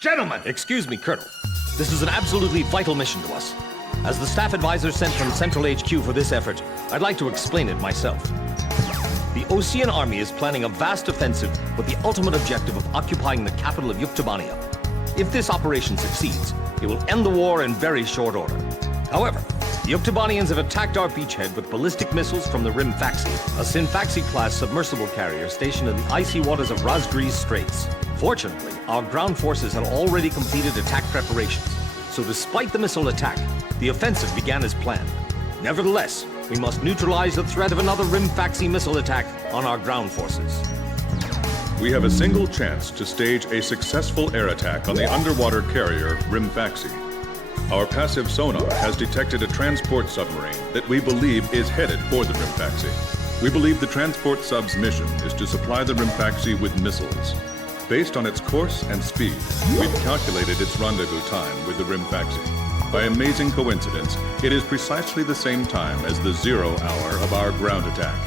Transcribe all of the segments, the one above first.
Gentlemen! Excuse me, Colonel. This is an absolutely vital mission to us. As the staff advisor sent from Central HQ for this effort, I'd like to explain it myself. The Osean army is planning a vast offensive with the ultimate objective of occupying the capital of Yuktobania. If this operation succeeds, it will end the war in very short order. However, the Yuktobanians have attacked our beachhead with ballistic missiles from the Rimfaxi, a Sinfaxi-class submersible carrier stationed in the icy waters of Razgriz Straits. Fortunately, our ground forces had already completed attack preparations, so despite the missile attack, the offensive began as planned. Nevertheless, we must neutralize the threat of another Rimfaxi missile attack on our ground forces. We have a single chance to stage a successful air attack on the underwater carrier Rimfaxi. Our passive sonar has detected a transport submarine that we believe is headed for the Rimfaxi. We believe the transport sub's mission is to supply the Rimfaxi with missiles. Based on its course and speed, we've calculated its rendezvous time with the Rimfaxi. By amazing coincidence, it is precisely the same time as the 0 hour of our ground attack.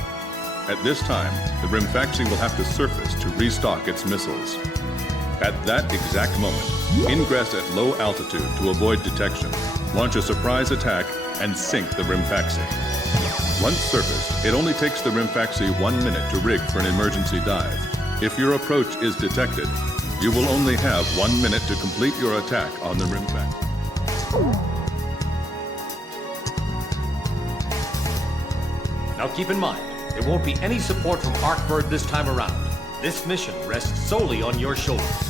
At this time, the Rimfaxi will have to surface to restock its missiles. At that exact moment, ingress at low altitude to avoid detection, launch a surprise attack, and sink the Rimfaxi. Once surfaced, it only takes the Rimfaxi 1 minute to rig for an emergency dive. If your approach is detected, you will only have 1 minute to complete your attack on the Rimfaxi. Now keep in mind, there won't be any support from Arkbird this time around. This mission rests solely on your shoulders.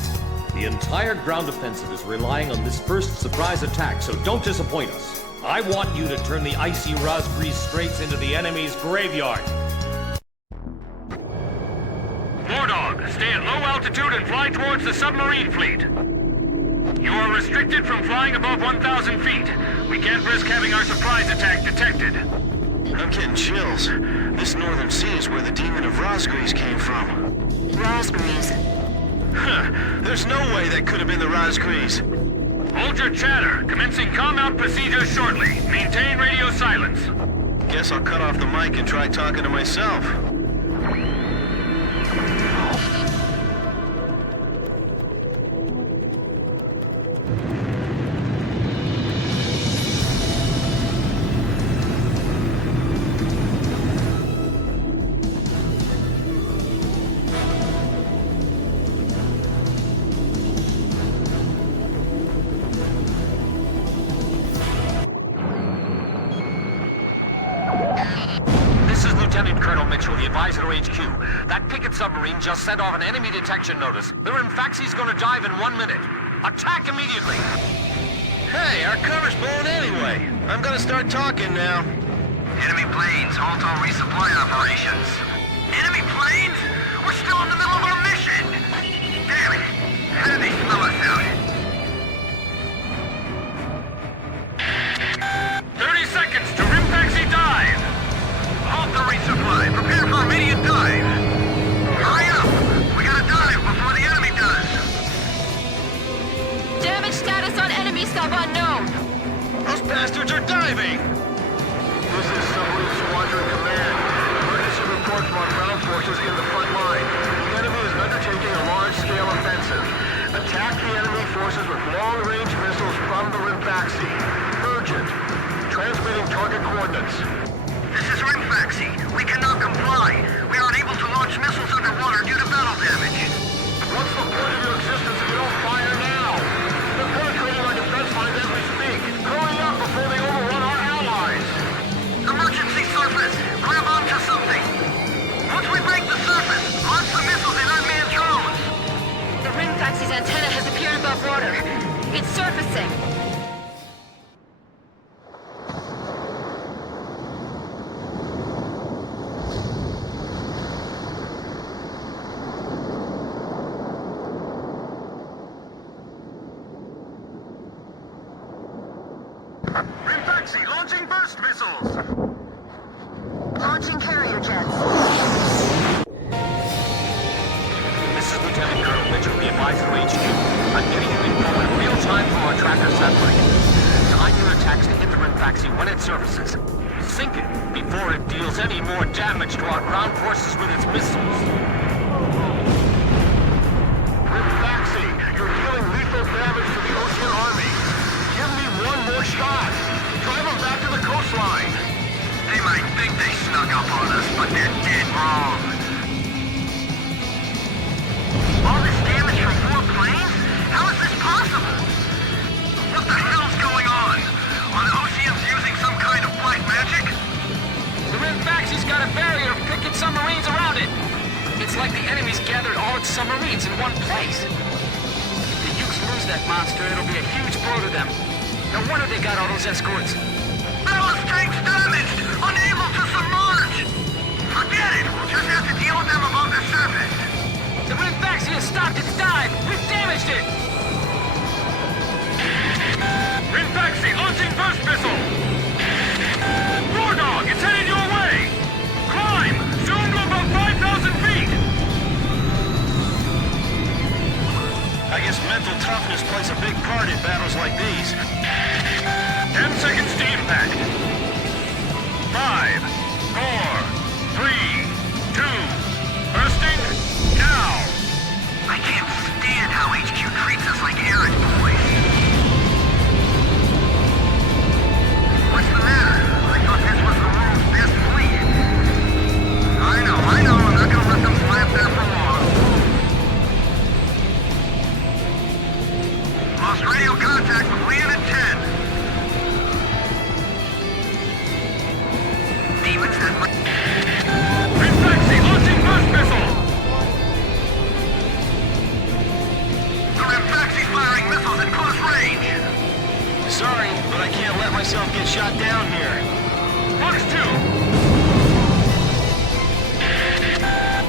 The entire ground offensive is relying on this first surprise attack, so don't disappoint us. I want you to turn the icy Razgriz Straits into the enemy's graveyard. Wardog, stay at low altitude and fly towards the submarine fleet. You are restricted from flying above 1,000 feet. We can't risk having our surprise attack detected. I'm getting chills. This northern sea is where the demon of Razgriz came from. Razgriz. Huh. There's no way that could have been the Razgriz. Hold your chatter. Commencing comm-out procedures shortly. Maintain radio silence. Guess I'll cut off the mic and try talking to myself. Colonel Mitchell, the advisor to HQ. That picket submarine just sent off an enemy detection notice. The Rimfaxi's gonna dive in 1 minute. Attack immediately! Hey, our cover's blown anyway. I'm gonna start talking now. Enemy planes, halt all resupply operations. Enemy planes? We're still in the middle of our mission! Damn it! How did they smell us out? 30 seconds to Rimfaxi dive! Halt the resupply. Prepare for immediate dive. Hurry up! We gotta dive before the enemy does. Damage status on enemy sub unknown. Those bastards are diving! This is Submarine Squadron Command. Emergency report from our ground forces in the front line. The enemy is undertaking a large-scale offensive. Attack the enemy forces with long-range missiles from the Rimfaxi. Urgent. Transmitting target coordinates. This is Rimfaxi. We cannot comply. We are unable to launch missiles underwater due to battle damage. What's the point of your existence if you don't fire now? They're penetrating our defense lines as we speak. Hurry up before they overrun our allies. Emergency surface. Grab onto something. Once we break the surface, launch the missiles in unmanned drones. The Rimfaxi's antenna has appeared above water. It's surfacing. Rimfaxi launching burst missiles. Launching carrier jets. This is Lieutenant Colonel Mitchell, the advisor to HQ. I'm getting you info in real time from our tracker satellite. Time your attacks to hit the Rimfaxi when it surfaces. Sink it before it deals any more damage to our ground forces with its missiles. Rimfaxi, shots. Drive them back to the coastline. They might think they snuck up on us, but they're dead wrong. All this damage from 4 planes? How is this possible? What the hell's going on? Are the Oceans using some kind of black magic? The Rimfaxi's got a barrier of picket submarines around it. It's like the enemy's gathered all its submarines in one place. If the Ukes lose that monster, it'll be a huge blow to them. No wonder they got all those escorts. Ballast tanks damaged! Unable to submerge! Forget it! We'll just have to deal with them above the surface. The Rimfaxi has stopped its dive! We've damaged it! Rimfaxi launching burst missile! War Dog, it's headed your way! Climb! Soon to about 5,000 feet! I guess mental toughness plays a big part in battles like these. 10 seconds to impact. 5, 4, 3, 2, bursting, now! I can't stand how HQ treats us like errand boys. What's the matter? I thought this was the world's best fleet. I know, I'm not gonna let them fly up there for long. Lost radio contact with Leon at 10. Demons that... Rimfaxi launching burst missile! The Rimfaxi's firing missiles at close range. Sorry, but I can't let myself get shot down here. Fox 2!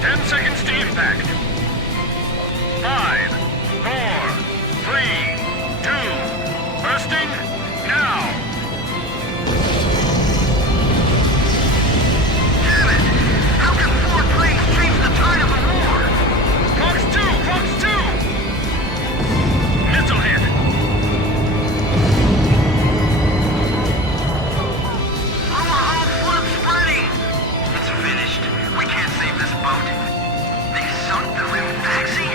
10 seconds to impact. 5, 4, 3, 2, bursting, now! Damn it! How can 4 planes change the tide of the war? Fox 2! Missile hit! Rumor home flood spreading! It's finished. We can't save this boat. They sunk the Rimfaxi?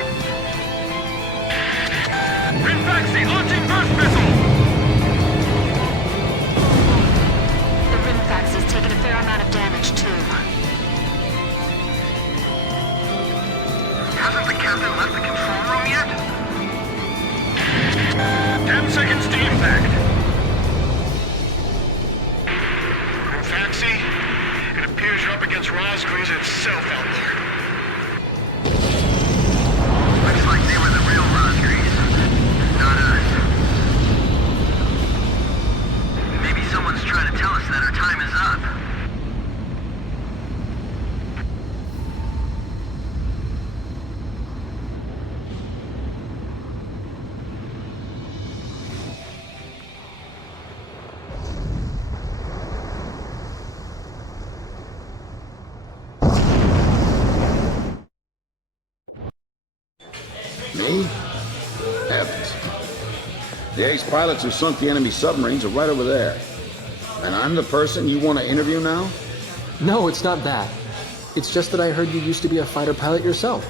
Rimfaxi launching burst missile! The Rimfaxi's taken a fair amount of damage, too. Hasn't the captain left the control room yet? 10 seconds to impact. Rimfaxi, it appears you're up against Razgriz itself out there. Looks like they were the real Razgriz, not us. Maybe someone's trying to tell us that our time is up. Me? Heavens. The ace pilots who sunk the enemy submarines are right over there. And I'm the person you want to interview now? No, it's not that. It's just that I heard you used to be a fighter pilot yourself.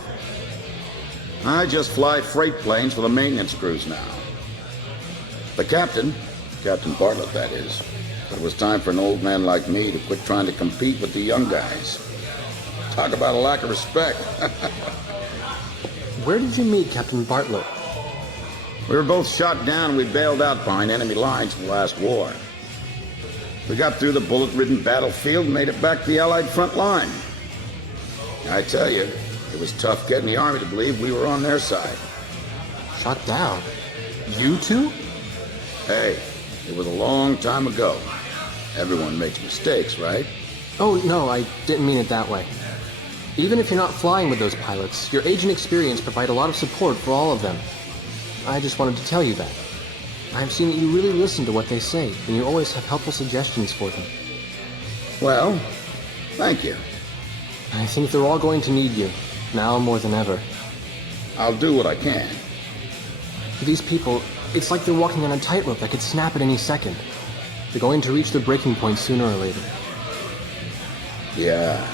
I just fly freight planes for the maintenance crews now. The captain, Captain Bartlett that is, said it was time for an old man like me to quit trying to compete with the young guys. Talk about a lack of respect. Where did you meet Captain Bartlett? We were both shot down and we bailed out behind enemy lines in the last war. We got through the bullet-ridden battlefield and made it back to the Allied front line. I tell you, it was tough getting the Army to believe we were on their side. Shot down? You two? Hey, it was a long time ago. Everyone makes mistakes, right? Oh, no, I didn't mean it that way. Even if you're not flying with those pilots, your age and experience provide a lot of support for all of them. I just wanted to tell you that. I've seen that you really listen to what they say, and you always have helpful suggestions for them. Well, thank you. I think they're all going to need you, now more than ever. I'll do what I can. These people, it's like they're walking on a tightrope that could snap at any second. They're going to reach their breaking point sooner or later. Yeah.